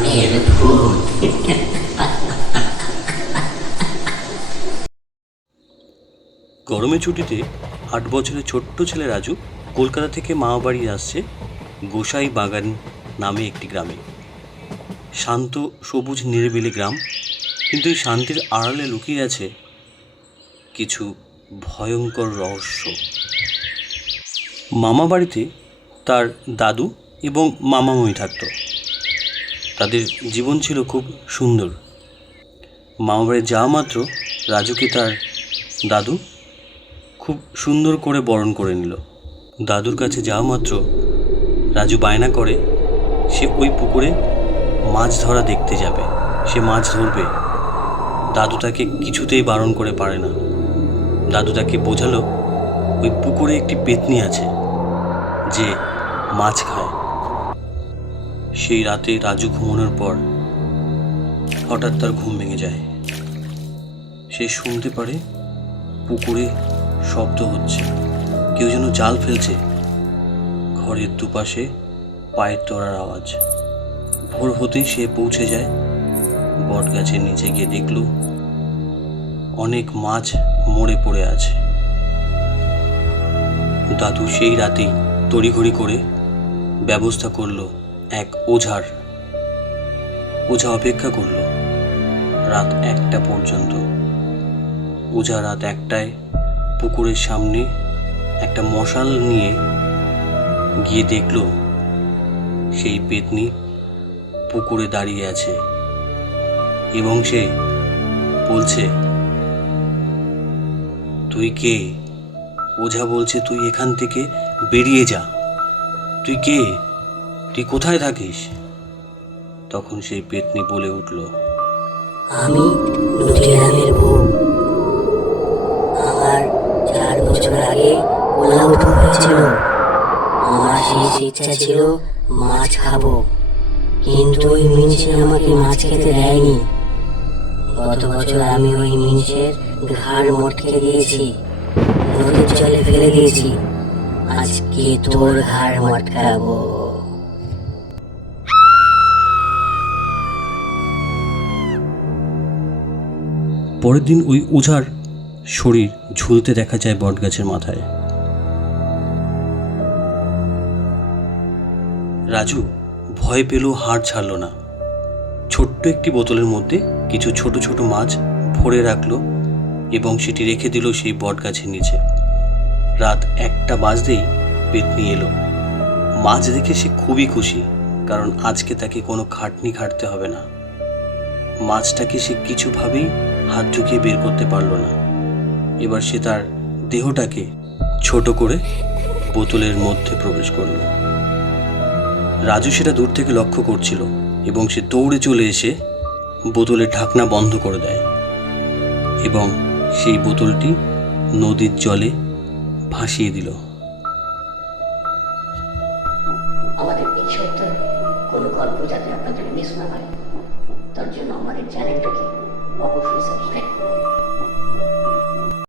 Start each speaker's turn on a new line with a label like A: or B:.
A: কানের ফুল গরমে ছুটিতে আট বছরের ছোট্ট ছেলে রাজু কলকাতা থেকে মামাবাড়ি আসছে গোসাই বাগান নামে একটি গ্রামে। শান্ত, সবুজ, নিরিবিলি গ্রাম, কিন্তু এই শান্তির আড়ালে লুকিয়ে আছে কিছু ভয়ঙ্কর রহস্য। মামা বাড়িতে তার দাদু এবং মামাময়ী থাকতো। তাদের জীবন ছিল খুব সুন্দর। মামা বাড়ি যাওয়া মাত্র রাজুকে তার দাদু? খুব সুন্দর করে বরণ করে নিল। দাদুর কাছে যাওয়া মাত্র রাজু বায়না করে, সে ওই পুকুরে মাছ ধরা দেখতে যাবে, সে মাছ ধরবে। দাদু তাকে কিছুতেই বারণ করে পারে না। দাদু তাকে বোঝালো, ওই পুকুরে একটি পেতনি আছে, যে মাছ খায়। সেই রাতে রাজু ঘুমানোর পর হঠাৎ তার ঘুম ভেঙে যায়। সে শুনতে পারে পুকুরে শব্দ হচ্ছে। কেউ যেন জাল ফেলছে। ঘরের দুপাশে পায়ের তোড়ার আওয়াজ। ভোর হতেই সে পৌঁছে যায়। বট গাছের নিচে গিয়ে দেখল অনেক মাছ মরে পড়ে আছে। দাদু সেই রাতেই তড়িঘড়ি করে ব্যবস্থা করল এক ওঝার ওঝা অপেক্ষা করল। রাত একটা পর্যন্ত। ওঝা রাত একটায় পুকুরের সামনে একটা মশাল নিয়ে গিয়ে দেখল, সেই পেতনি পুকুরে দাঁড়িয়ে আছে। এবং সে বলছে, তুই কে? ওঝা বলছে, তুই এখান থেকে বেরিয়ে যা। তুই কে? তুই কোথায় থাকিস? তখন সেই পেতনি বলে উঠল,
B: আমি নদীগ্রামের বউ। আমার চার বছর আগে ওলা উঠো হয়েছিল আমার শেষ ইচ্ছা ছিল মাছ খাব। কিন্তু ওই মিনসে আমাকে মাছ খেতে দেয়নি। গত বছর আমি ওই মিনসের ঘাড় মটকে দিয়েছি। নদীর জলে ফেলে দিয়েছি। আজকে তোর ঘাড় মটকাবো
A: পরের দিন ওই ওঝার শরীর ঝুলতে দেখা যায় বটগাছের মাথায়। রাজু ভয় পেল হাড় ছাড়ল না। ছোট্ট একটি বোতলের মধ্যে কিছু ছোট ছোট মাছ ভরে রাখল এবং সেটি রেখে দিল সেই বটগাছের নিচে। রাত একটা বাজতেই পেতনি এলো। মাছ দেখে সে খুবই খুশি, কারণ আজকে তাকে কোনো খাটনি খাটতে হবে না। মাছটাকে সে কিছুভাবেই হাত ঢুকিয়ে বের করতে পারল না। এবার সে তার দেহটাকে ছোট করে বোতলের মধ্যে প্রবেশ করল। রাজু সেটা দূর থেকে লক্ষ্য করছিল এবং সে দৌড়ে চলে এসে বোতলের ঢাকনা বন্ধ করে দেয় এবং সেই বোতলটি নদীর জলে ভাসিয়ে দিল।
C: আমাদের এই সত্য কোনো গল্প যাতে আপনাদের মিস না হয়, তার জন্য আমাদের চ্যানেলটাকে 我不是小帅